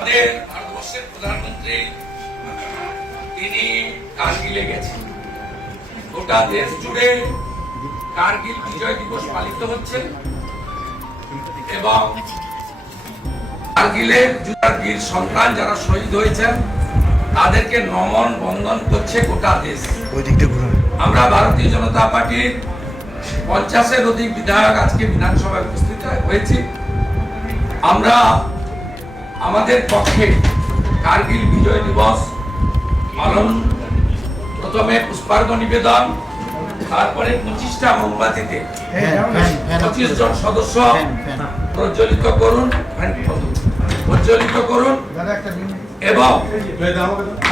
আমাদের ভারতবর্ষের প্রধানমন্ত্রী তিনি কারগিলে গেছেন। গোটা দেশ জুড়ে কারগিল বিজয় দিবস পালিত হচ্ছে এবং কারগিলের বীর সন্তান যারা শহীদ হয়েছেন তাদেরকে নমন বন্দন করছে গোটা দেশ। আমরা ভারতীয় জনতা পার্টির 50-এর অধিক বিধায়ক আজকে বিধানসভায় উপস্থিত হয়েছি। আমরা আমাদের পক্ষে কারগিল বিজয় দিবস পালন, প্রথমে পুষ্পার্ঘ নিবেদন, তারপরে 25টা মোমবাতিতে 25 জন সদস্য প্রজ্বলিত করুন এবং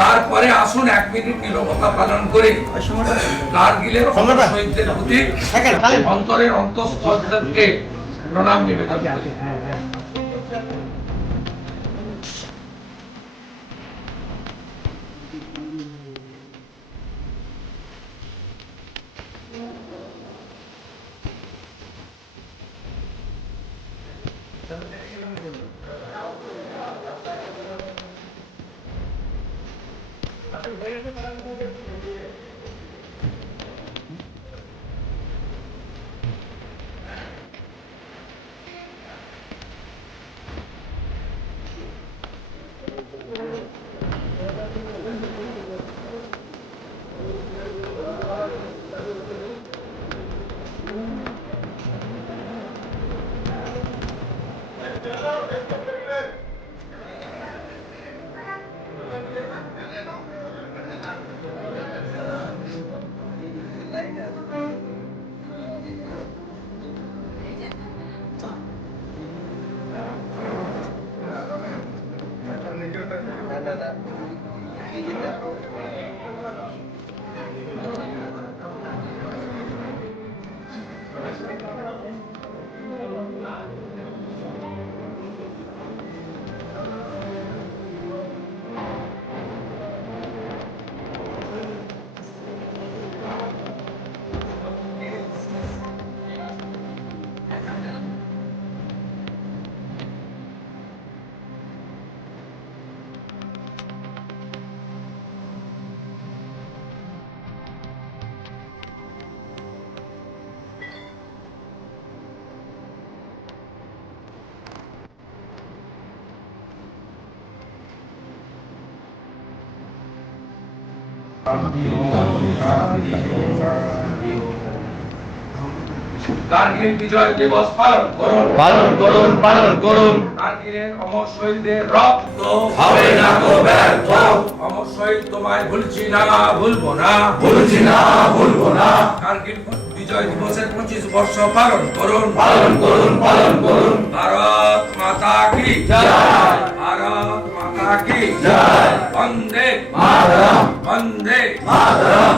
তারপরে আসুন 1 মিনিট নীরবতা পালন করে কারগিলের শহীদদের প্রতি অন্তরের অন্তঃস্থল থেকে প্রণাম নিবেদন করি। কারগিল বিজয় দিবস পালন করুন। কারগিলের অমর শহীদদের রক্ত হবে না তো ব্যর্থ। অমর শহীদ তোমায় ভুলছি না, ভুলবো না। কারগিল বিজয় দিবসের 25 বর্ষ পালন করুন। ভারত মাতা কি জয়। বন্দে মাতরম।